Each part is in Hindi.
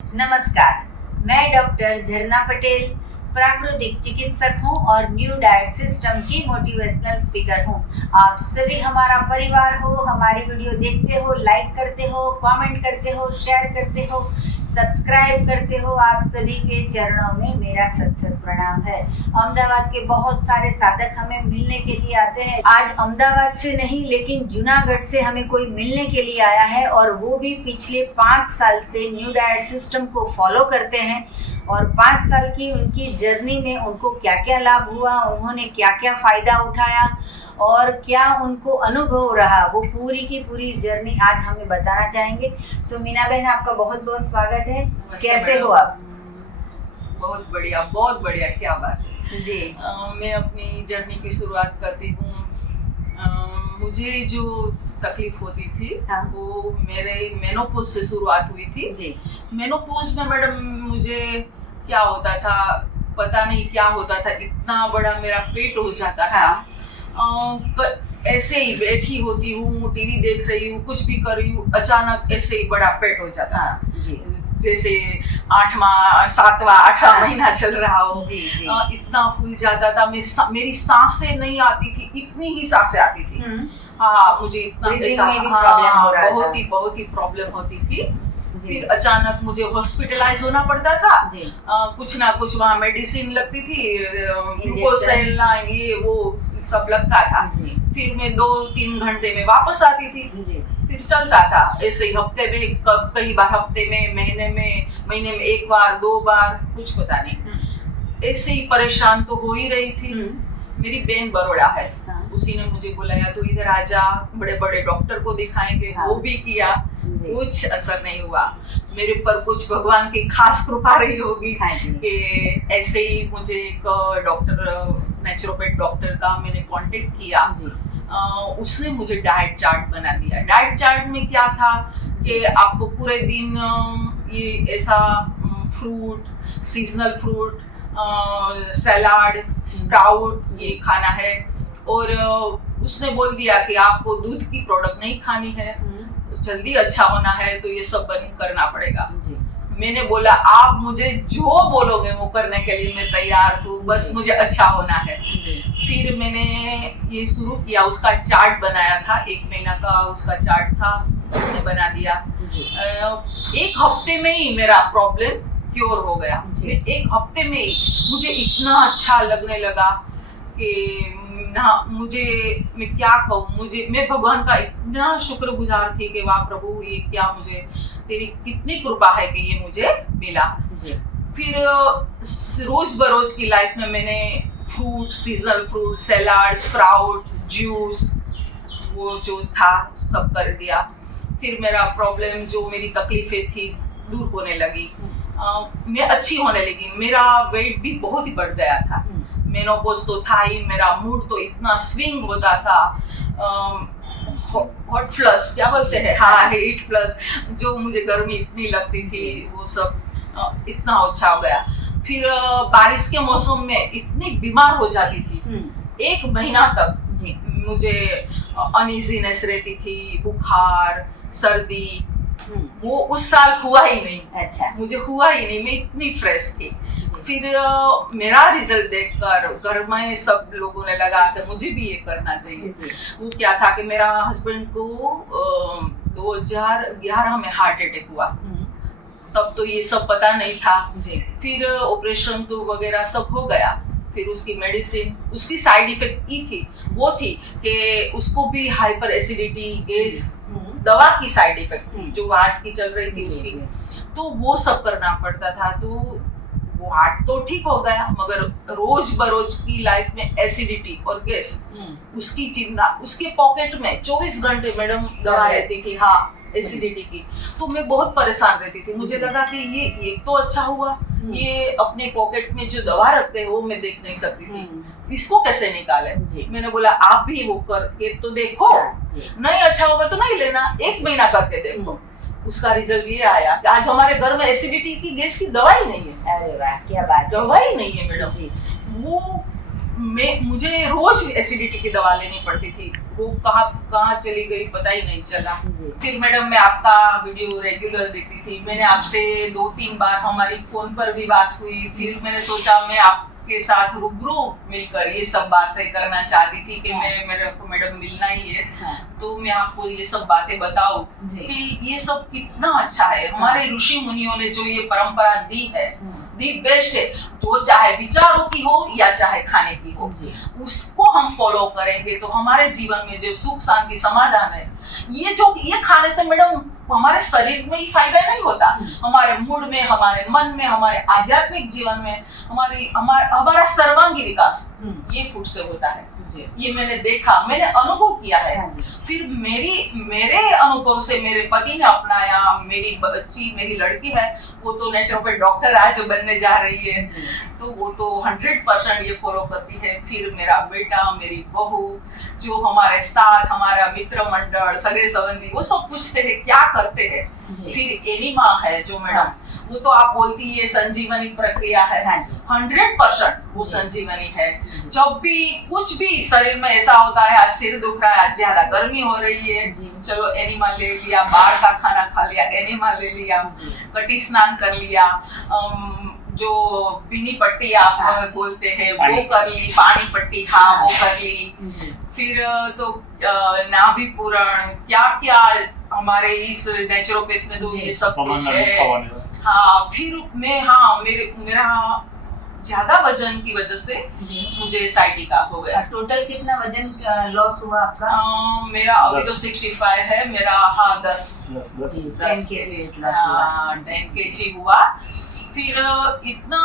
नमस्कार, मैं डॉक्टर झरना पटेल प्राकृतिक चिकित्सक हूं और न्यू डाइट सिस्टम की मोटिवेशनल स्पीकर हूं। आप सभी हमारा परिवार हो, हमारी वीडियो देखते हो, लाइक करते हो, कमेंट करते हो, शेयर करते हो, सब्सक्राइब करते हो। आप सभी के चरणों में मेरा सत सत प्रणाम है। अहमदाबाद के बहुत सारे साधक हमें मिलने के लिए आते हैं। आज अहमदाबाद से नहीं लेकिन जूनागढ़ से हमें कोई मिलने के लिए आया है और वो भी पिछले 5 साल से न्यू डाइट सिस्टम को फॉलो करते हैं और 5 साल की उनकी जर्नी में उनको क्या क्या लाभ हुआ, उन्होंने क्या क्या फ़ायदा उठाया और क्या उनको अनुभव रहा, वो पूरी की पूरी जर्नी आज हमें बताना चाहेंगे। तो मीना बहन, आपका बहुत बहुत स्वागत है। कैसे हो आप? बहुत बढ़िया, क्या बात है जी। मैं अपनी जर्नी की शुरुआत करती हूँ। मुझे जो तकलीफ होती थी हाँ। वो मेरे मेनोपॉज से शुरुआत हुई थी। जी। मेनोपॉज में मैडम मुझे क्या होता था पता नहीं क्या होता था, इतना बड़ा मेरा पेट हो जाता था। हाँ। ऐसे ही बैठी होती हूँ, टीवी देख रही हूँ, कुछ भी कर रही हूँ, अचानक ऐसे ही बड़ा पेट हो जाता है। हाँ। जी। जैसे 7वां महीना चल रहा हो। जी, जी। इतना फूल जाता था, मेरी सांसें नहीं आती थी, इतनी ही सांसें आती थी। हाँ, मुझे इतना ब्रीदिंग में भी प्रॉब्लम हो रहा था। बहुत ही प्रॉब्लम होती थी। जी। फिर अचानक मुझे हॉस्पिटलाइज होना पड़ता था। जी। कुछ ना कुछ वहाँ मेडिसिन लगती थी, ग्लूकोज सैलाइन ये वो सब लगता था। जी। फिर मैं 2-3 घंटे में वापस आती थी। जी। फिर चलता था ऐसे ही, हफ्ते में कई बार, हफ्ते में, महीने में 1 बार 2 बार, कुछ पता नहीं। ऐसे ही परेशान तो हो ही रही थी। मेरी बहन बड़ौदा है, उसी ने मुझे बुलाया तो इधर आजा, बड़े बड़े डॉक्टर को दिखाएंगे। वो भी किया, कुछ असर नहीं हुआ। मेरे पर कुछ भगवान की खास कृपा रही होगी कि ऐसे ही मुझे एक डॉक्टर, नेचुरोपैथ डॉक्टर का मैंने कांटेक्ट किया। उसने मुझे डाइट चार्ट बना दिया। डाइट चार्ट में क्या था कि आपको पूरे दिन ये ऐसा फ्रूट, सीजनल फ्रूट, सलाद, स्प्राउट ये खाना है। और उसने बोल दिया कि आपको दूध की प्रोडक्ट नहीं खानी है, जल्दी अच्छा होना है तो ये सब बंद करना पड़ेगा। मैंने बोला आप मुझे जो बोलोगे वो करने के लिए मैं तैयार हूँ, बस मुझे अच्छा होना है। फिर मैंने ये शुरू किया, उसका चार्ट बनाया था, 1 महीना का उसका चार्ट था, उसने बना दिया। 1 हफ्ते में ही मेरा प्रॉब्लम क्योर हो गया। 1 हफ्ते में ही मुझे इतना अच्छा लगने लगा कि ना मैं क्या कहूँ, मैं भगवान का इतना शुक्रगुजार थी कि वाह प्रभु, ये क्या, मुझे तेरी कितनी कृपा है कि ये मुझे मिला। फिर रोज बरोज की लाइफ में मैंने फ्रूट, सीजनल फ्रूट, सलाद, स्प्राउट, जूस, वो जो था सब कर दिया। फिर मेरा प्रॉब्लम, जो मेरी तकलीफें थी, दूर होने लगी। मैं अच्छी होने लगी। मेरा वेट भी बहुत ही बढ़ गया था। मेनोपॉज तो था ही, मेरा मूड तो इतना स्विंग होता था। हॉट फ्लश क्या बोलते हैं, हाँ, हीट फ्लश, जो मुझे गर्मी इतनी लगती थी वो सब इतना अच्छा हो गया। फिर बारिश के मौसम में इतनी बीमार हो जाती थी, 1 महीना तक मुझे अनइजीनेस रहती थी, बुखार, सर्दी। वो उस साल हुआ ही नहीं। अच्छा। मुझे हुआ ही नहीं, मैं इतनी फ्रेश थी। फिर मेरा रिजल्ट देखकर घर में सब लोगों ने लगा कि मुझे भी ये करना चाहिए। वो क्या था कि मेरा हस्बैंड को 2011 में हार्ट अटैक हुआ। तब तो ये सब पता नहीं था। फिर ऑपरेशन तो वगैरह सब हो गया। फिर उसकी मेडिसिन, उसकी साइड इफेक्ट वो थी कि उसको भी हाइपर एसिडिटी, गैस, दवा की साइड इफेक्ट थी जो हार्ट की चल रही थी उसकी, तो वो सब करना पड़ता था। तो वो हार्ट तो ठीक हो गया, मगर रोज बरोज की लाइफ में एसिडिटी और गैस, उसकी चिंता। उसके पॉकेट में 24 घंटे मैडम दवा रहती थी, हाँ, एसिडिटी की। तो मैं बहुत परेशान रहती थी। मुझे लगा कि ये तो अच्छा हुआ, ये अपने पॉकेट में जो दवा रखते हैं वो मैं देख नहीं सकती थी, इसको कैसे निकाले। मैंने बोला आप भी वो करके तो देखो, नहीं अच्छा होगा तो नहीं लेना, 1 महीना करके देखो। उसका रिजल्ट ये आया कि आज हमारे घर में एसिडिटी की, गैस की दवा ही नहीं है। अरे वाह, क्या बात, दवा ही नहीं है मैडम। वो मुझे रोज एसिडिटी की दवा लेनी पड़ती थी, वो कहाँ चली गई पता ही नहीं चला। फिर मैडम मैं आपका वीडियो रेगुलर देखती थी, मैंने आपसे 2-3 बार हमारी फोन पर भी बात हुई, फिर मैंने सोचा मैं आपके साथ रूबरू मिलकर ये सब बातें करना चाहती थी कि मेरे को मैडम मिलना ही है, तो मैं आपको ये सब बातें बताऊं कि ये सब कितना अच्छा है। हमारे ऋषि मुनियों ने जो ये परंपरा दी है, दी बेस्ट है, जो चाहे विचारों की हो या चाहे खाने की हो, उसको हम फॉलो करेंगे तो हमारे जीवन में जो सुख शांति समाधान है, ये खाने से मैडम हमारे शरीर में ही फायदा नहीं होता, हमारे मूड में, हमारे मन में, हमारे आध्यात्मिक जीवन में, हमारा सर्वांगी विकास ये फूड से होता है। ये मैंने देखा, मैंने अनुभव किया है। फिर मेरे अनुभव से मेरे पति ने अपनाया, मेरी लड़की है, वो तो नेचुरोपैथ डॉक्टर आज बनने जा रही है, तो वो तो 100% ये फॉलो करती है। फिर मेरा बेटा, मेरी बहू, जो हमारे साथ हमारा मित्र मंडल, सगे संबंधी, वो सब पूछते हैं क्या करते हैं। फिर एनिमा है जो मैडम, वो तो आप बोलती है संजीवनी प्रक्रिया है, 100% वो संजीवनी है। जब भी कुछ भी शरीर में ऐसा होता है, आज सिर दुख रहा है, आज ज्यादा गर्मी हो रही है, चलो एनिमा ले लिया, बाहर का खाना खा लिया, एनिमा ले लिया, कटी स्नान कर लिया, जो पीनी पट्टी आप बोलते हैं वो कर ली, पानी पट्टी वो कर ली। फिर तो नाभि पुराण, क्या हमारे इस नेचुरोपैथ में तो ये सब कुछ है। हाँ, फिर मेरा ज्यादा वजन की वजह से मुझे साइटिका हो गया। टोटल कितना वजन लॉस हुआ आपका? मेरा अभी तो 65 है, मेरा 10 kg हुआ। फिर इतना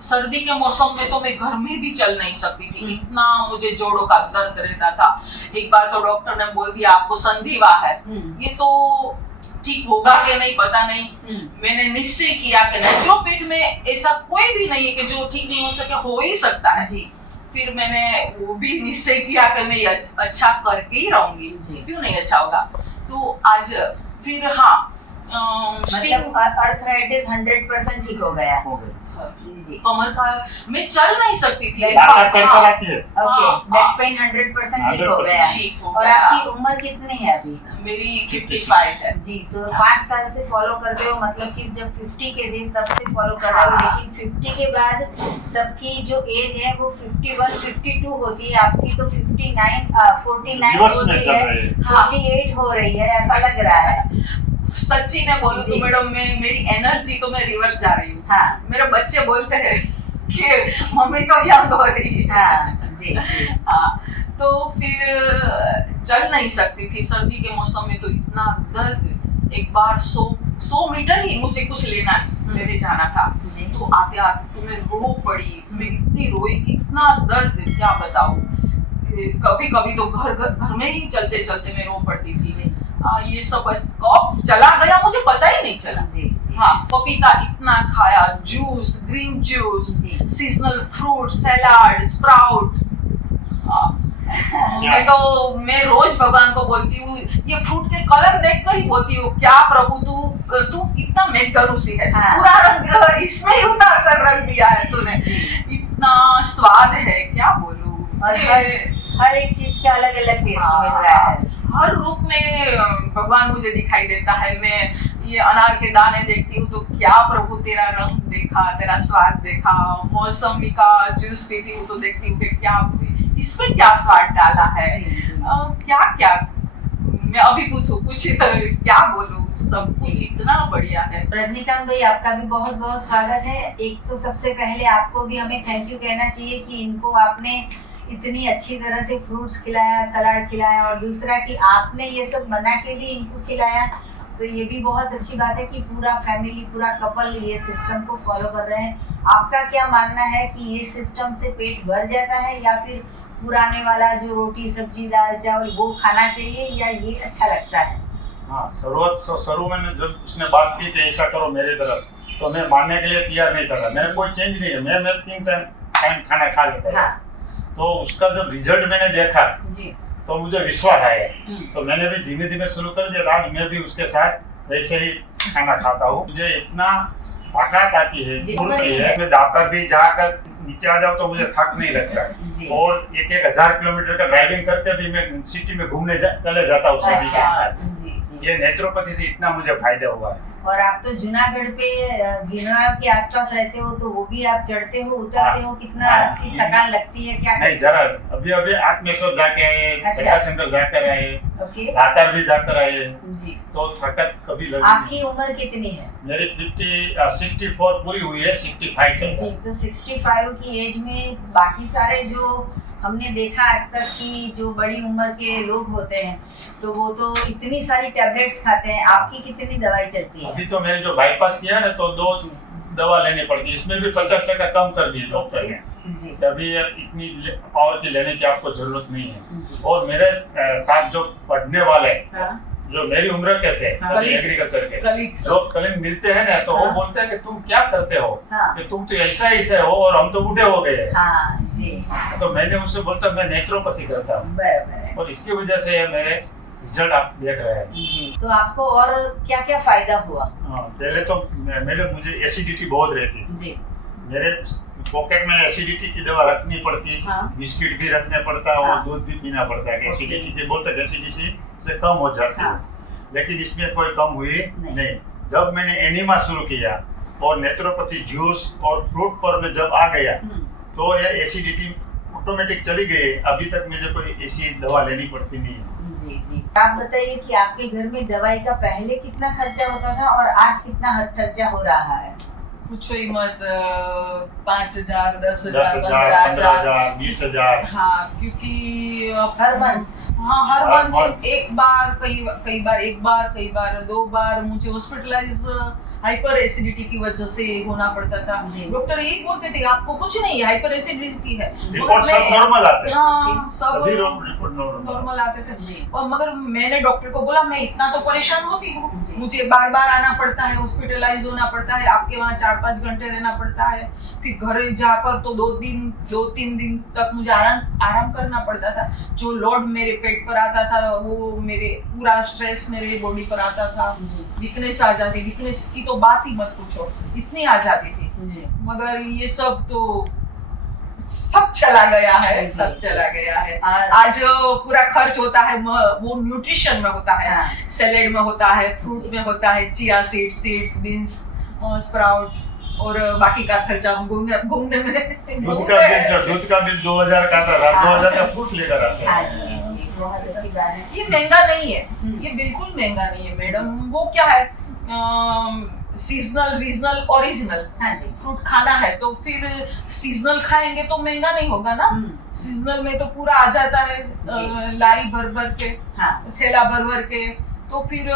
सर्दी के मौसम में तो मैं घर में भी चल नहीं सकती थी, इतना मुझे जोड़ों का दर्द रहता था। एक बार तो डॉक्टर ने बोल दिया आपको संधिवा है, ये तो ठीक होगा कि नहीं पता नहीं। मैंने निश्चय किया कि नेचुरोपैथ में ऐसा कोई भी नहीं है कि जो ठीक नहीं हो सके, हो ही सकता है। फिर मैंने वो भी निश्चय किया कि मैं अच्छा करके ही रहूंगी, क्यों नहीं अच्छा होगा। तो आज फिर मतलब अर्थराइटिस 100% ठीक हो गया। कमर का मैं चल नहीं सकती थी, बैक पेन 100% ठीक हो गया। और आपकी उम्र कितनी है अभी? मेरी 55 है जी। तो 5 साल से फॉलो कर रहे हो, मतलब कि जब 50 के दिन तब से फॉलो कर रहे हो, लेकिन 50 के बाद सबकी जो एज है वो 51, 52 होती है, आपकी तो 49 होती है, 48 हो रही है, ऐसा लग रहा है। सच्ची में बोलूं तो मैडम मेरी एनर्जी तो मैं रिवर्स जा रही हूँ। मेरे बच्चे बोलते हैं कि मम्मी तो यंग हो रही है। तो फिर चल नहीं सकती थी सर्दी के मौसम में, तो इतना दर्द। एक बार 100 मीटर ही मुझे कुछ लेने जाना था, तो आते आते मैं रो पड़ी, मैं इतनी रोई कि इतना दर्द क्या बताऊं। कभी कभी तो घर में ही चलते चलते मैं रो पड़ती थी। ये सब कब चला गया मुझे पता ही नहीं चला। पपीता इतना खाया, juice, green juice, seasonal fruit, salad, sprout. मैं रोज भगवान को बोलती हूँ, ये फ्रूट के कलर देखकर ही बोलती हूँ, क्या प्रभु तू कितना मेघधनुषी है, पूरा रंग इसमें ही उतार कर रख दिया है तूने, इतना स्वाद है क्या बोलूं। और हर एक चीज का अलग अलग टेस्ट मिल रहा है, हर रूप में भगवान मुझे दिखाई देता है। मैं ये अनार के दाने देखती हूँ तो क्या प्रभु तेरा रंग देखा, तेरा स्वाद देखा। मौसमी का जूस पीती हूँ तो देखती हूँ कि क्या इसमें क्या स्वाद डाला है, क्या मैं अभिभूत हूँ, कुछ क्या बोलूं, सब कुछ इतना बढ़िया है। रजनीकांत भाई, आपका भी बहुत बहुत स्वागत है। एक तो सबसे पहले आपको भी हमें थैंक यू कहना चाहिए कि इनको आपने इतनी अच्छी तरह से फ्रूट्स खिलाया, सलाद खिलाया, और दूसरा कि आपने ये सब बना के भी इनको खिलाया, तो ये भी बहुत अच्छी बात है कि पूरा फैमिली, पूरा कपल ये सिस्टम को फॉलो कर रहे हैं। आपका क्या मानना है कि ये सिस्टम से पेट भर जाता है, या फिर पुराने वाला जो रोटी सब्जी दाल चावल वो खाना चाहिए, या ये अच्छा लगता है? हाँ, शुरू में जब उसने बात की कि ऐसा करो मेरे तरफ, तो मैं मानने के लिए तैयार नहीं था। मैं कोई चेंज नहीं है, मैं 3 टाइम खाना खा लेता था। तो उसका जब रिजल्ट मैंने देखा तो मुझे विश्वास आया, तो मैंने भी धीमे धीमे शुरू कर दिया। आज मैं भी उसके साथ वैसे ही खाना खाता हूँ। मुझे इतना ताकत आती है, जी, जुनून बढ़िया है। है। मैं दातर भी जाकर नीचे आ जाऊँ तो मुझे थक नहीं लगता जी। है। और 1,000 किलोमीटर का ड्राइविंग करके भी मैं सिटी में घूमने चले जाता हूँ सभी के अच्छा साथ। जी जी। ये नेचुरोपैथी से इतना मुझे फायदा हुआ है। और आप तो जूनागढ़ पे गिरनार के आसपास रहते हो, तो वो भी आप चढ़ते हो उतरते हो, कितना हाँ। आपकी थकान लगती है क्या? नहीं जरा अभी अभी आत्मेश्वर जाके आए, अच्छा। दत्ता सेंटर जाकर आए, ओके दातार भी जाकर आए, जी। तो थकत कभी लगी आपकी उम्र कितनी है? नहीं। मेरी 64 पूरी हुई है, 65 चल रहा जी, है। तो 65 की एज में बाकी सारे जो हमने देखा आज तक की जो बड़ी उम्र के लोग होते हैं, तो वो तो इतनी सारी टैबलेट्स खाते हैं। आपकी कितनी दवाई चलती है? अभी तो मैंने जो बाईपास किया ना तो 2 दवा लेनी पड़ती है, इसमें भी 50% कम कर दिए डॉक्टर ने। जी अभी इतनी पावर की लेने की आपको जरूरत नहीं है। जी। और मेरे साथ जो पढ़ने वाले हाँ जो मेरी उम्र के थे हाँ, सभी एग्रीकल्चर के कलीग्स जो कलिंग मिलते हैं ना, तो वो हाँ। बोलते हैं कि तुम क्या करते हो, हाँ कि तुम तो ऐसा हो और हम तो बूढ़े हो गए। हाँ जी, तो मैंने उससे बोलता मैं नेचुरोपैथी करता हूँ, बराबर है और इसकी वजह से मेरे रिजल्ट आप देख रहे हैं। जी। तो आपको और क्या क्या फायदा हुआ? हाँ, पहले तो मुझे एसिडिटी बहुत रहती थी। जी मेरे पॉकेट में एसिडिटी की दवा रखनी पड़ती, हाँ बिस्किट भी रखने पड़ता है हाँ। और दूध भी पीना पड़ता है। एसिडिटी के बोलते हैं एसिडिटी से कम हो जाती है, लेकिन इसमें कोई कम हुई नहीं। जब मैंने एनिमा शुरू किया और नेचुरोपैथी जूस और फ्रूट पर मैं जब आ गया तो ये एसिडिटी ऑटोमेटिक चली गई। अभी तक मुझे कोई ऐसी दवा लेनी पड़ती नहीं है। जी जी। आप बताइए कि आपके घर में दवाई का पहले कितना खर्चा होता था और आज कितना खर्चा हो रहा है? पूछो ही मत। 5,000, 10,000, 10,000, 15,000। 15,000, 20,000। हाँ, क्योंकि हर मंथ? हाँ, हर हर मंथ month। एक बार, कई बार एक बार, कई बार 2 बार मुझे हॉस्पिटलाइज हाइपर एसिडिटी की वजह से होना पड़ता था। जी। डॉक्टर यही बोलते थे आपको कुछ नहीं है, हाइपर एसिडिटी है। रिपोर्ट सब नॉर्मल आते हैं, हाँ, सब सभी रिपोर्ट नॉर्मल। नॉर्मल आते थे। जी और मगर मैंने डॉक्टर को बोला मैं इतना तो परेशान होती हूँ, जी। मुझे बार बार आना पड़ता है, हॉस्पिटलाइज होना पड़ता है, आपके वहाँ 4-5 घंटे रहना पड़ता है, फिर घर जाकर तो 2-3 दिन तक मुझे आराम करना पड़ता था। जो लोड मेरे पेट पर आता था वो मेरे पूरा स्ट्रेस मेरे बॉडी पर आता था। वीकनेस आ जाती, वीकनेस की तो बात ही मत पूछो, इतनी आ जाती थी। मगर ये सब तो सब चला गया है, सब चला गया है। आज पूरा खर्च होता है वो न्यूट्रिशन में होता है, सैलेड में होता है, फ्रूट में होता है, चिया सीड्स, बीन्स, स्प्राउट, और बाकी का खर्चा घूमने में। दूध का बिल 2,000 का था, 2,000 का फ्रूट लेकर आते हाँ हैं। जी, बहुत अच्छी बात है। ये महंगा नहीं है, ये बिल्कुल महंगा नहीं है मैडम। वो क्या है, सीजनल, रीजनल, ओरिजिनल हाँ जी। फ्रूट खाना है तो फिर सीजनल खाएंगे तो महंगा नहीं होगा ना। सीजनल में तो पूरा आ जाता है लारी भर के, हाँ ठेला भर के, तो फिर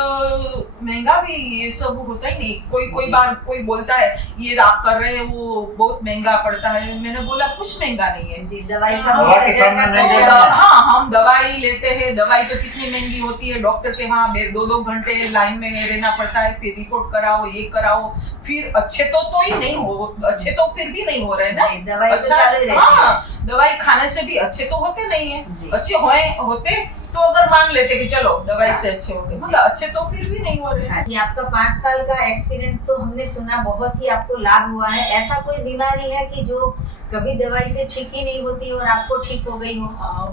महंगा भी ये सब होता ही नहीं। कोई बार कोई बोलता है ये आप कर रहे हैं वो बहुत महंगा पड़ता है। मैंने बोला कुछ महंगा नहीं है जी। दवाई का दवा के सामने महंगे तो हाँ, हम दवाई लेते हैं, दवाई तो कितनी महंगी होती है। डॉक्टर के वहाँ 2-2 घंटे लाइन में रहना पड़ता है, फिर रिपोर्ट कराओ, ये कराओ, फिर अच्छे तो ही नहीं हो, अच्छे तो फिर भी नहीं हो रहे ना। दवाई अच्छा, तो चालू ही रहती है। हाँ, दवाई खाने से भी अच्छे तो होते नहीं जी। है। अच्छे होते तो अगर मान लेते कि चलो दवाई से अच्छे हो गए, मतलब अच्छे तो फिर भी नहीं हो रहे। हाँ जी। आपका 5 साल का एक्सपीरियंस तो हमने सुना, बहुत ही आपको लाभ हुआ है। ऐसा कोई बीमारी है कि जो कभी दवाई से ठीक ही नहीं होती और आपको ठीक हो गई हो?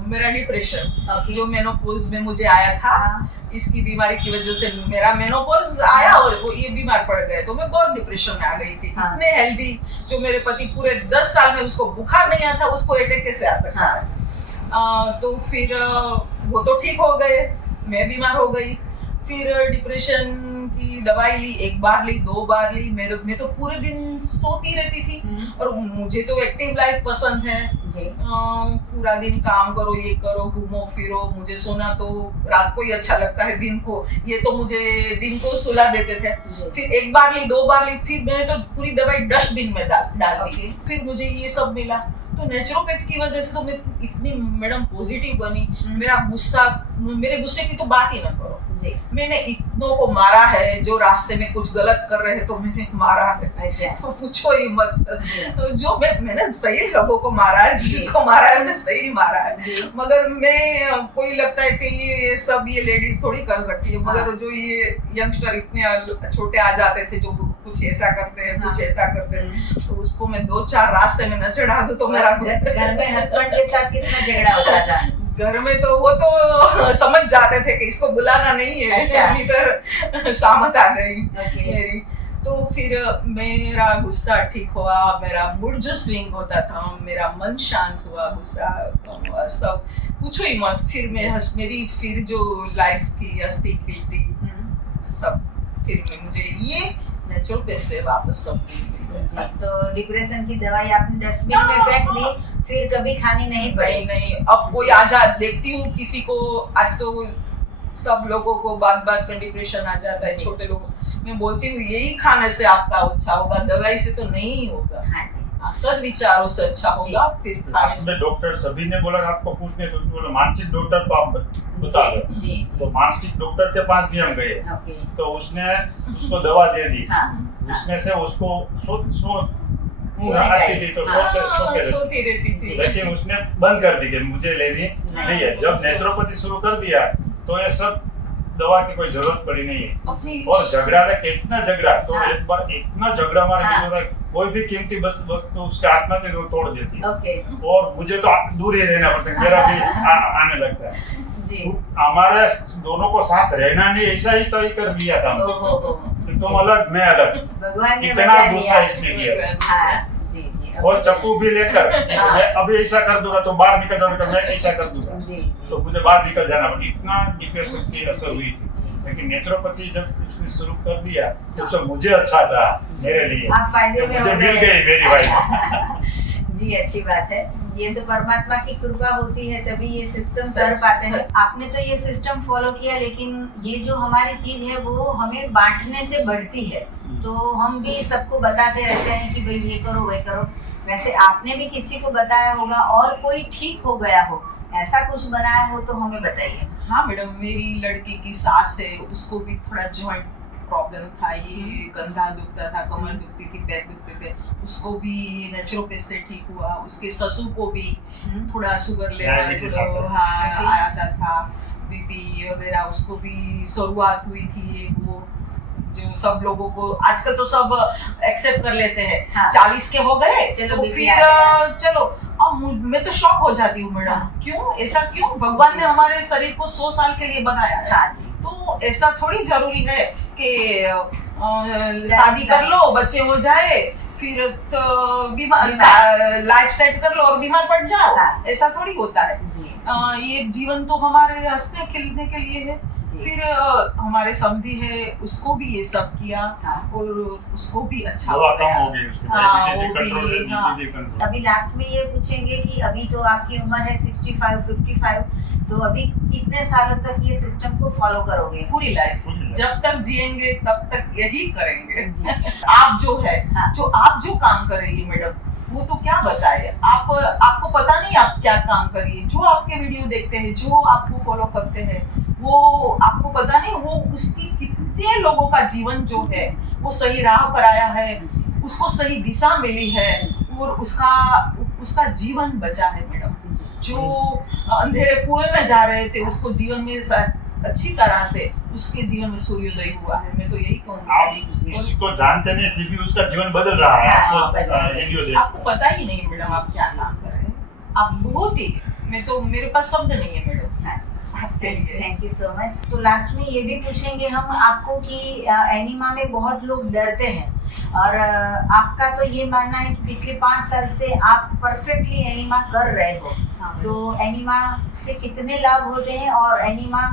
मेरा डिप्रेशन ओके। जो मेनोपॉज में मुझे आया था, हाँ। इसकी बीमारी की वजह से मेरा मेनोपॉज आया और वो ये बीमार पड़ गए, तो मैं बहुत डिप्रेशन में आ गई थी। हाँ। इतने हेल्दी, जो मेरे पति पूरे 10 साल में उसको बुखार नहीं आता, उसको अटैक कैसे आ सकता है। तो फिर वो तो ठीक हो गए, मैं बीमार हो गई। फिर डिप्रेशन की दवाई ली, 1 बार ली, 2 बार ली। मैं तो पूरे दिन सोती रहती थी, और मुझे तो एक्टिव लाइफ पसंद है जी। पूरा दिन काम करो, ये करो, घूमो फिरो। मुझे सोना तो रात को ही अच्छा लगता है, दिन को ये तो मुझे दिन को सुला देते थे। फिर 1 बार ली, 2 बार ली, फिर मैंने तो पूरी दवाई डस्टबिन में डाल दी। फिर मुझे ये सब मिला, तो नेचुरोपैथ की वजह से तो मैं इतनी मैडम पॉजिटिव बनी। मेरे गुस्से की तो बात ही ना करो जी। मैंने इतनों को मारा है जो रास्ते में कुछ गलत कर रहे हैं, तो मैंने मारा है। अच्छा। पूछो ही मत। जो मैंने सही लोगों को मारा है, जिसको मारा है मैंने सही मारा है। मगर मैं कोई लगता है कि ये सब ये लेडीज थोड़ी कर सकती है, मगर जो ये यंगस्टर इतने छोटे आ जाते थे जो कुछ ऐसा करते हैं, कुछ हाँ। ऐसा करते हैं, तो उसको मैं 2-4 रास्ते में न चढ़ा दूं तो मेरा घर में हस्बैंड के साथ कितना झगड़ा होता था? घर में तो वो तो समझ जाते थे कि इसको बुलाना नहीं है, अच्छा। इधर सामत आ गई ओके। मेरी। तो फिर मेरा गुस्सा ठीक हुआ, मेरा मूड जो स्विंग होता था, मेरा मन शांत हुआ, गुस्सा कम हुआ, सब पूछो ही मत। फिर मेरी फिर जो लाइफ थी हंसती खेलती सब, फिर मुझे ये नेचुरोपैथ से वापस सब मिल गया। जी, तो डिप्रेशन की दवाई आपने डस्टबिन में फेंक दी, फिर कभी खानी नहीं पड़ी? नहीं, अब कोई आ जा, देखती हूँ किसी को, आज तो सब लोगों को बात में डिप्रेशन आ जाता है, जी। छोटे लोगों, मैं बोलती हूँ यही खाने से आपका अच्छा होगा, दवाई से तो नहीं होगा। हाँ जी। सद विचारों से अच्छा जी। होगा, फिर खाने लास्ट से। में डॉक्टर सभी ने बोला कि आपको पूछने, तो उसने बोला मानसिक डॉक्टर को आप बता दो। जी जी तो मानसिक डॉक्टर के पास भी हम गए, ओके। तो उसने उसको दवा दे दी। हाँ उसमें से उसको सोने आती का थी तो हाँ, सोते रहती सोती रहती थी। थी। लेकिन उसने बंद कर दी कि मुझे लेनी नहीं है। जब नेचुरोपैथी शुरू कर दिया तो ये सब दवा की कोई जरूरत पड़ी नहीं है। अपनी और झगड़ा लेके इतना झगड़ा, तो हाँ। एक बार इतना झगड़ा हमारे हाँ। बीच हो रहा है, कोई भी कीमती वस्तु उसके हाथ में तो तोड़ देती है। ओके। और मुझे तो दूर ही रहना पड़ता है, मेरा भी आने लगता है। जी। हमारे दोनों को साथ रहना नहीं, ऐसा ही तय कर लिया था हमने। ओहो, कि तुम अलग मैं अलग, भगवान ने इतना बचा गुस्सा लिया। इसने किया। हाँ जी जी। और चप्पू भी लेकर हाँ। मैं अभी ऐसा कर दूंगा तो बाहर निकल जाऊंगा, मैं ऐसा कर दूंगा जी तो मुझे बाहर निकल जाना पड़ा। इतना डिप्रेशन की असर हुई थी। जी। लेकिन नेचुरोपैथी जब उसने शुरू कर दिया तो उससे मुझे अच्छा था, मेरे लिए आप फायदे में मुझे हो मिल गए। गई मेरी वाइफ। जी, अच्छी बात है। ये तो परमात्मा की कृपा होती है, तभी ये सिस्टम सच, कर पाते हैं। सच। आपने तो ये सिस्टम फॉलो किया, लेकिन ये जो हमारी चीज है वो हमें बांटने से बढ़ती है। तो हम भी सबको बताते रहते हैं कि भाई ये करो वे करो। वैसे आपने भी किसी को बताया होगा और कोई ठीक हो गया हो, ऐसा कुछ बनाया हो तो हमें बताइए। हाँ मैडम, मेरी लड़की की सास है, उसको भी थोड़ा जॉइंट प्रॉब्लम था, ये कंधा दुखता था, कमर दुखती थी, पैर दुखते थे, उसको भी नेचुरोपैथ से ठीक हुआ। उसके ससुर को भी थोड़ा शुगर डायबिटीज आता लेवल है। हाँ आता था, बीपी वगैरह, उसको भी शुरुआत हुई थी। ये वो जो सब लोगों को आजकल तो सब एक्सेप्ट कर लेते हैं, हाँ। 40 के हो गए चलो तो बीपी फिर आ गया। चलो। अब मैं तो शॉक हो जाती हूँ मैडम, हाँ। क्यों ऐसा क्यों? भगवान ने हमारे शरीर को 100 साल के लिए बनाया है, हाँ जी। तो ऐसा थोड़ी जरूरी है कि शादी कर लो, बच्चे हो जाए, फिर तो बीमार लाइफ सेट कर लो और बीमार पड़ जाओ। हाँ। ऐसा थोड़ी होता है। जी ये जीवन तो हमारे हंसने खेलने के लिए है। जी। फिर हमारे समधी है, उसको भी ये सब किया हाँ। और उसको भी अच्छा दवा हो कम गया। हो गई उसकी, हाँ, डायबिटीज वो भी कंट्रोल है, भी, हाँ। बीपी भी कंट्रोल। अभी लास्ट में ये पूछेंगे कि अभी तो आपकी उम्र है 65-55, तो अभी कितने सालों तक ये सिस्टम को फॉलो करोगे? पूरी लाइफ जब तक जिएंगे तब तक यही करेंगे। जी। आप जो है, हाँ। जो आप जो काम कर रही है मैडम, वो तो क्या बताए, आपको पता नहीं आप क्या काम करिए। जो आपके वीडियो देखते हैं, जो आपको फॉलो करते हैं, वो आपको पता नहीं वो उसकी कितने लोगों का जीवन जो है वो सही राह पर आया है, उसको सही दिशा मिली है और उसका जीवन बचा है मैडम। जो अंधेरे कुएं में जा रहे थे, उसको जीवन में अच्छी तरह से उसके जीवन में सूर्योदय हुआ है। मैं तो यही कहूँगी। आप किसी को जानते नहीं फिर भी उसका जीवन बदल रहा है। हाँ, आपको बदल रहा है। वीडियो देख आपको पता ही नहीं मैडम आप क्या काम कर रहे हैं। आप बहुत ही, मेरे पास शब्द नहीं है मैडम आपके लिए। Thank you so much. तो लास्ट में ये भी पूछेंगे हम आपको कि एनिमा में बहुत लोग डरते हैं और आपका तो ये मानना है कि पिछले 5 साल से आप परफेक्टली एनिमा कर रहे हो। हाँ, तो एनिमा से कितने लाभ होते हैं और एनिमा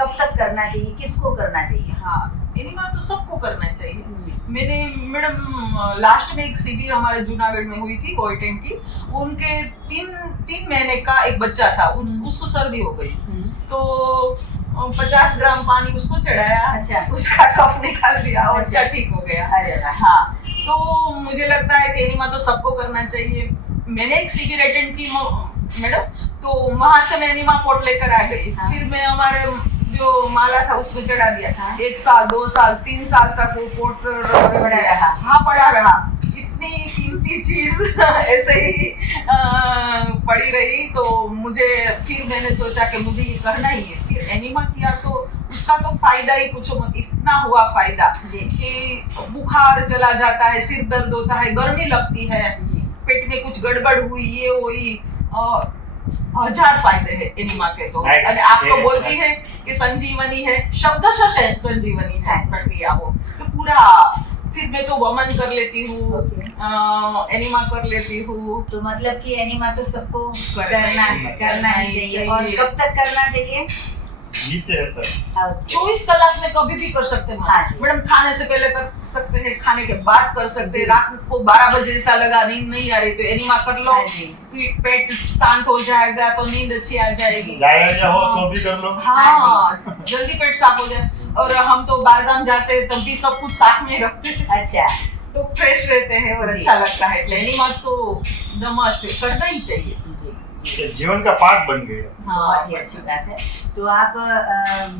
कब तक करना चाहिए, किसको करना चाहिए? हाँ, एनिमा तो सबको करना चाहिए। मैंने मैडम लास्ट में एक शिविर हमारे जूनागढ़ में हुई थी कोविड की, उनके 3 महीने का एक बच्चा था, उसको सर्दी हो गई, तो 50 ग्राम पानी उसको चढ़ाया, अच्छा। उसका कफ निकाल दिया और अच्छा। बच्चा ठीक हो गया। अरे वाह। हाँ, तो मुझे लगता है कि एनिमा तो सबको करना चाहिए। मैंने एक शिविर अटेंड की मैडम, तो वहां से मैं एनिमा पोट लेकर आ गई। हाँ। फिर मैं हमारे जो माला था उसमें चढ़ा दिया। हाँ। 1 साल 2 साल 3 साल तक वो पोट पड़ा रहा। हाँ, पड़ा रहा। इतनी कीमती चीज ऐसे ही पड़ी रही, तो मुझे फिर मैंने सोचा कि मुझे ये करना ही है। फिर एनिमा किया तो उसका तो फायदा ही कुछ मत, इतना हुआ फायदा जी कि बुखार चला जाता है, सिर दर्द होता है, गर्मी लगती है, जी पेट में कुछ गड़बड़ हुई, ये हुई, 1000 फायदे हैं एनिमा के तो। Right. और आप तो Yeah. बोलती है कि संजीवनी है, शब्दशः संजीवनी है Right. प्रक्रिया हो, तो पूरा फिर मैं तो वमन कर लेती हूँ, ओके। एनिमा कर लेती हूँ। तो मतलब कि एनिमा तो सबको करना करना ही ही चाहिए। और चाहिए। कब तक करना चाहिए? जीते हैं तक। ओके। 24 कलाक में कभी भी कर सकते हैं हाँ जी। मैडम, खाने से पहले कर सकते हैं, खाने के बाद कर सकते हैं, जी। रात को 12 बजे ऐसा लगा नींद नहीं आ रही तो एनिमा कर लो, हाँ जी। पेट शांत हो जाएगा तो नींद अच्छी आ जाएगी। डायरिया हो तो भी कर लो। हाँ, जल्दी पेट साफ हो जाए। और हम तो बारगाम जाते हैं तब भी सब कुछ साथ में रखते हैं, अच्छा तो फ्रेश रहते हैं और जी। अच्छा लगता है। एनिमा तो मस्ट करना ही चाहिए। जी जी ये जीवन का पार्ट बन गया। बहुत ही अच्छी बात है। तो आप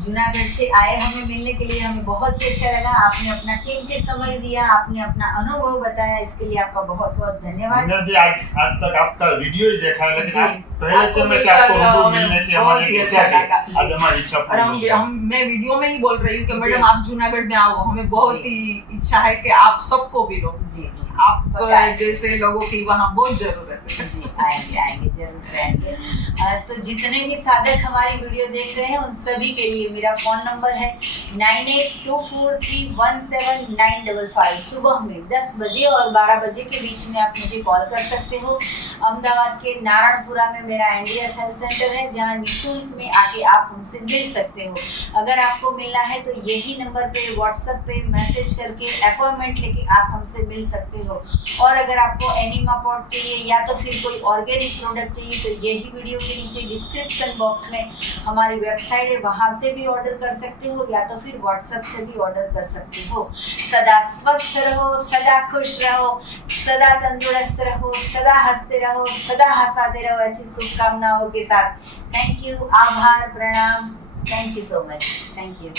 जूनागढ़ से आए हमें मिलने के लिए, हमें बहुत ही अच्छा लगा। आपने अपना कीमती समय दिया, आपने अपना अनुभव बताया, इसके लिए आपका बहुत बहुत धन्यवाद। मैंने भी आज तक आपका वीडियो ही देखा है, लेकिन जी। आज पहले आपको से मैं मिलकर, आपको रूबरू मिलने की बहुत हमारी ही इच्छा अच्छा थी। लगा। आज हमारी इच्छा और पूरी हो गई। मैं वीडियो में ही बोल रही हूँ कि जी। मैडम आप जूनागढ़ में आओ, हमें बहुत जी। ही इच्छा है कि आप सबको भी लो, जी जी आप पक्का। जैसे लोगों की वहाँ बहुत जरूरत है। जी आएंगे आएंगे जरूर से आएंगे। तो जितने भी साधक हमारी वीडियो देख रहे हैं उन सभी के लिए मेरा फ़ोन नंबर है 9824317955। सुबह में 10 बजे और 12 बजे के बीच में आप मुझे कॉल कर सकते हो। अहमदाबाद के नारायणपुरा में मेरा एनडीएस हेल्थ सेंटर है, जहां निःशुल्क में आके आप हमसे मिल सकते हो। अगर आपको मिलना है तो यही नंबर पे व्हाट्सएप पे मैसेज करके अपॉइंटमेंट लेके आप हमसे मिल सकते हो। और अगर आपको एनिमा पॉट चाहिए या तो फिर कोई ऑर्गेनिक प्रोडक्ट चाहिए तो यही वीडियो के नीचे डिस्क्रिप्शन बॉक्स में हमारी वेबसाइट है, वहाँ से भी ऑर्डर कर सकते हो या तो फिर व्हाट्सएप से भी ऑर्डर कर सकते हो। सदा स्वस्थ रहो, सदा खुश रहो, सदा तंदुरुस्त रहो, सदा हंसते रहो, सदा हंसाते रहो, ऐसी शुभकामनाओं के साथ। थैंक यू, आभार, प्रणाम, thank you so much, thank you.